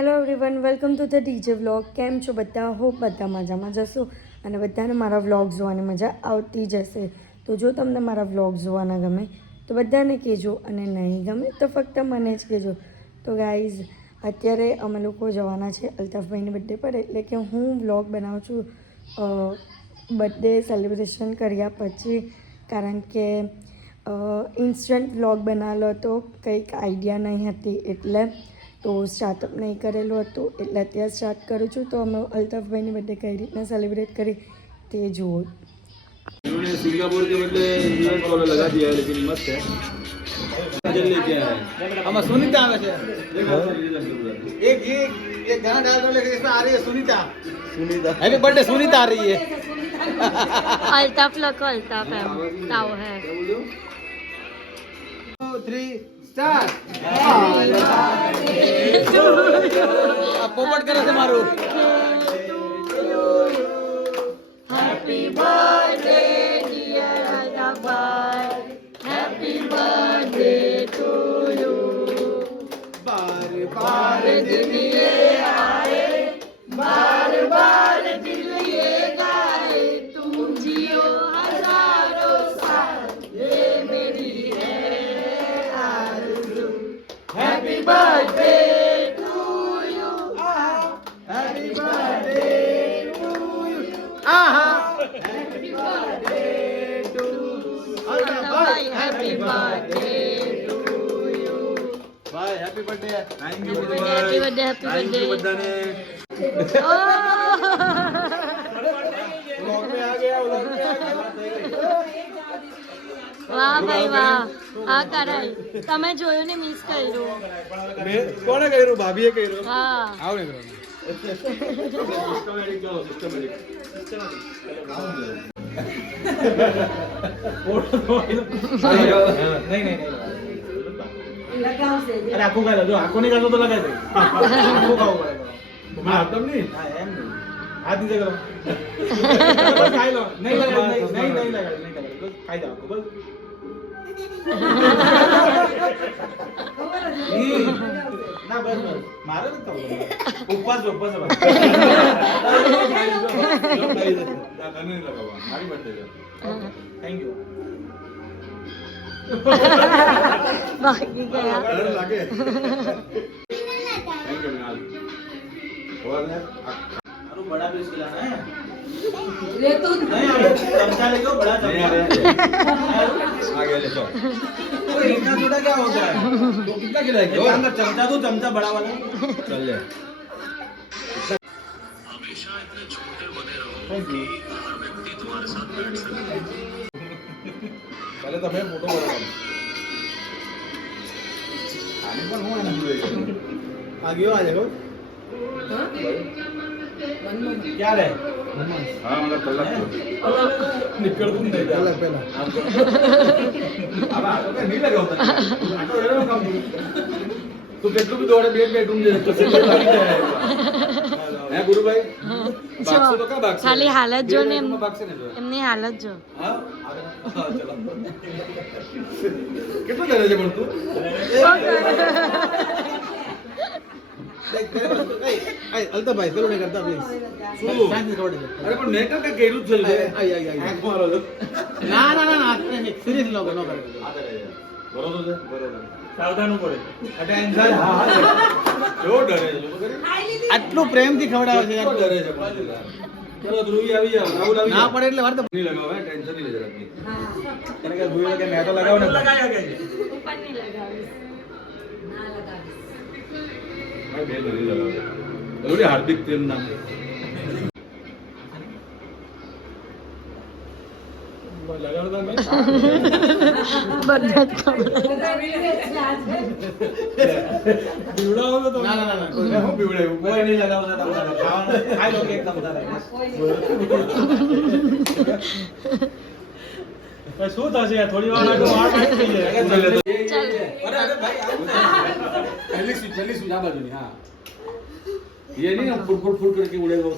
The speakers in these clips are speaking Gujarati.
Hello everyone, welcome to the DJ vlog. કેમ છો બધા? હોપ બધા મજામાં જશો અને બધાને મારા વ્લોગ જોવાની મજા આવતી જશે. તો જો તમને મારા વ્લોગ જોવાના ગમે તો બધાને કહેજો, અને નહીં ગમે તો ફક્ત મને જ કહેજો. તો ગાઈઝ, અત્યારે અમે લોકો જવાના છે અલ્તાફભાઈની બર્થડે પર, એટલે કે હું વ્લોગ બનાવું છું બર્થડે સેલિબ્રેશન કર્યા પછી, કારણ કે ઇન્સ્ટન્ટ વ્લોગ બનાવેલો હતો, કંઈક આઈડિયા નહીં હતી એટલે તો સ્ટાર્ટઅપ નહીં કરેલું હતું, એટલે અત્યારે સ્ટાર્ટ કરું છું. તો અમે અલ્તાફભાઈની બર્થડે કઈ રીતના સેલિબ્રેટ કરી તે જુઓ. इन्होंने सिंगापुर के बदले यूएस डॉलर लगा दिया है, लेकिन मस्त है. जल लेके आए हैं. हम सुनीता आवे छे देखो एक ये गाना डाल दो, लेकिन इसमें आ रही है सुनीता. सुनीता हैप्पी बर्थडे सुनीता आ रही है. अल्ताफ लको, अल्ताफ है ताओ है. 2 3 स्टार्ट. પોપટ કરે છે મારું. Happy birthday dear Altaf, happy birthday to you. बार बार दिन ये आए, बार बार दिल ये गाए, तुम जियो हजारों साल, ये मेरी है आरज़ू. Happy birthday to you. Happy birthday to you. आहा हैप्पी बर्थडे टू भाई, happy birthday to you. भाई happy birthday. Thank Happy birthday, happy birthday. बधाने व्लॉग में आ गया, व्लॉग में आ गया. વાહ ભાઈ વાહ, હા કરાય. તમે જોયું ને મિસ કર્યું. મેં કોણે કર્યું? ભાભીએ કર્યું. હા, આવડે કરવાનું. सिस्टमैटिक चलो सिस्टमैटिक नहीं नहीं अरे आंखों का जो आंखों नहीं करता तो लगा दे. आंखों का ऊपर मैं आता नहीं हां एम नहीं हाथ नीचे करो. बस खाई लो. नहीं लगा नहीं नहीं नहीं लगा नहीं लगा बस खाई जाओ बस. ना बस बस मारो तो उपवास उपवास बस. नहीं लगा हमारी बर्थडे है. Thank you. બાકી ગયા. डर लगे थैंक यू नाल और है अरे बड़ा पीस खिलाना है. ले तो नहीं अरे चमचा ले लो बड़ा नहीं आ चमचा. रहे आ गया ले तो तो इतना छोटा क्या होता है? तो कितना खिलाएंगे एक अंदर चमचा दो, चमचा बड़ा वाला. चल ले थैंक यू. पहले तो मैं फोटो बनाऊं आने पर हूं ना आगे हो आ जाओ. क्या रहे? हां मतलब कल निकल तुम नहीं पहला पहला. अब आटो का नहीं लगा होता आटो ये ना काम तो કેટલું બી દોડે બે બેડરૂમ જે પછી હે ગુરુભાઈ બાક્સો તો કા બાક્સો ખાલી હાલત જો ને બાક્સે ને જો એમની હાલત જો. હા ચલો કેટલું કરે છે પણ તું देख तेरे पास ए अल्ताफ भाई चलो नहीं करता प्लीज. શું साइड में छोड़ दे. અરે પણ મેં કાં કર્યું જ છે आई आई आई. આંખ મારો છો ना ना ना ना सीरियस लो नो कर. બરોબર છે બરોબર सावधान પડે. ટેન્શન હા હા જો ડરે છે જો કરી આટલું પ્રેમથી ખવડાવે છે તો યાર. ડરે છે ચલો ધ્રુવી આવી જાવ રાહુલ આવી ના જાવ પડે એટલે વાર તો નહીં લગાવ હે ટેન્શન નહીં લેજે રાખી તને કે ભૂલ કે મેં તો લગાવ ને લગાવ્યા કે ઉપર નહીં લગાવીશ. ભાઈ બે નહીં લગાવ ઓલી હાર્દિક તેલ નામ લગાડતા મેં બધા જ ખબર. પીવડાવો તો ના ના ના મેં હું પીવડાવ્યું કોઈ નહીં લગાવતા તમને ખાવાનું ખાઈ લો કે એકદમ સારા શું થશે યાર થોડી વાર માટે વાર થઈ જાય. अरे अरे भाई पहली स्विच आ बाजू नहीं हाँ ये नहीं हम फुट फुट फुट करके उड़ेगा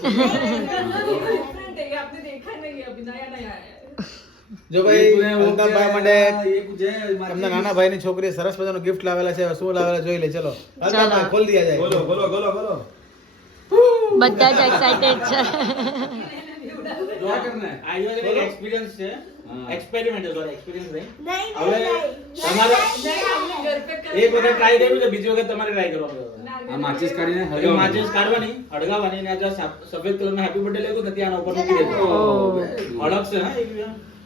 आपने देखा नहीं है, अभी नया नया है. જો ભાઈ અલ્તાફભાઈ માટે એમના નાના ભાઈની છોકરીએ સરસ મજાનું ગિફ્ટ લાવેલા છે. શું લાવેલા જોઈ લે. ચલો અલ્તાફભાઈ ખોલ દિયા જાય. બોલો બોલો બોલો બોલો બધા જ એક્સાઇટેડ છે. क्या करना है આયો એક એક્સપિરિયન્સ છે. हाँ। એક્સપેરિમેન્ટ છે. એક્સપિરિયન્સ નહીં. नहीं હવે તમારે એક વખત ટ્રાય કર્યું છે, બીજી વખત તમારે ટ્રાય કરવાનું. આ માચીસ કાઢીને હવે માચીસ કાઢવાની, અડગાવાની અને આ જો સફેદ કલરનો હેપી બર્થડે લખ્યું નથી આના ઉપર મૂકી દેજો. અડગ છે હા એક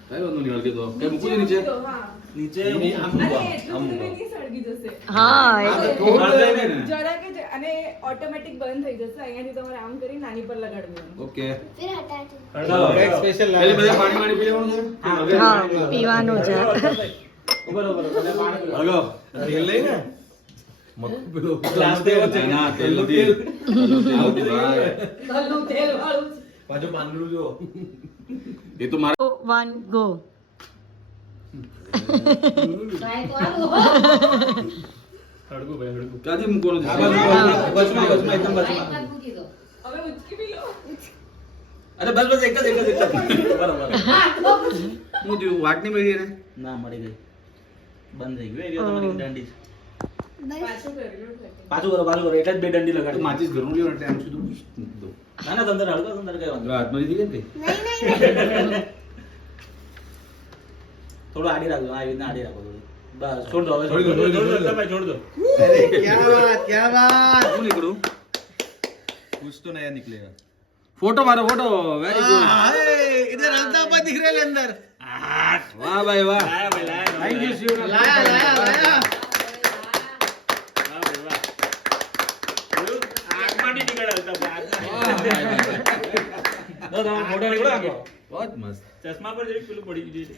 કઈ વાંધો નહીં હળગે તો કઈ મૂકું છે નીચે નીચે આમ મૂકો આમ મૂકો હા હળગાય ને. અને ઓટોમેટિક બંધ થઈ જશે. અહીંયાથી તમારે આમ કરી નાની પર લગાડવાનું. ઓકે फिर हटा दो હળગાવો. એક સ્પેશિયલ પેલી બધા પાણી પાણી પી લેવાનું છે હા પીવાનું છે. ઉપર ઉપર અને પાણી હળગો તેલ લઈને મક્કુ પેલો ગ્લાસ દેવો છે. ના તેલ તેલ ભાઈ પાછું પાંદડું જો. એ તો મારા 1 ગો. હળગું ભાઈ હળગું. ક્યાંથી મૂકવાનું છે આ બાજુ વચમાં વચમાં એકદમ વચમાં. હવે ઉચકી બી લો. અરે બસ બસ એક જ બરાબર. હું થયું વાટ નહીં મળી એને ના મળી ગઈ. બંધ થઈ ગયું. એ રહ્યો તમારી દંડી. પાછું કરી લો. પાછું કરો પાછું કરો. એટલે જ બે દંડી તો લગાડી. માચીસ ઘરનું લ્યો ને ટાઈમ સુધી મૂકી દો ના ના અંદર હળગો અંદર કઈ વાંધો જો હાથમાં લીધી કે नहीं नहीं થોડું આડી રાખજો. આ રીતના આડી રાખો થોડું. બસ છોડ દો હવે છોડી દો, છોડી દો. તમે છોડ દો. અરે क्या बात શું નીકળું कुछ तो नया निकलेगा फोटो मारो फोटो वेरी गुड इधर अल्ताफभाई दिख रहे हैं अंदर. वाह भाई वाह લાયા ભાઈ લાયા. थैंक यू शिव લાયા લાયા લાયા. આંખમાંથી નીકળે અલ્તાફભાઈ. તો તમારો ફોટો નીકળો આખો. बहुत मस्त ચશ્મા પર જરીક પેલું પડી ગયું છે.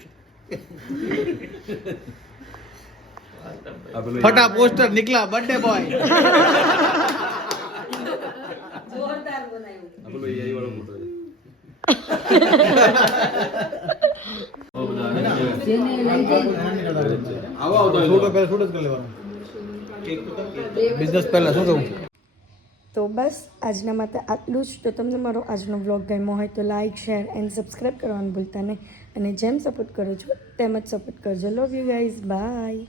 फटा पोस्टर निकला बर्थडे बॉय. જોરદાર બનાવ્યું. આપણો એઆઈ વાળો ફોટો છે આવો આવતો છોટો પહેલા છોટો જ કરી લેવાનો. બિઝનેસ પહેલા શું કહું. તો બસ આજના માટે આટલું જ. તો તમને મારો આજનો વ્લોગ ગમ્યો હોય તો લાઇક શેર એન્ડ સબસ્ક્રાઈબ કરવાનું ભૂલતા નહીં. અને જેમ સપોર્ટ કરો છો તેમ જ સપોર્ટ કરજો. Love you guys by.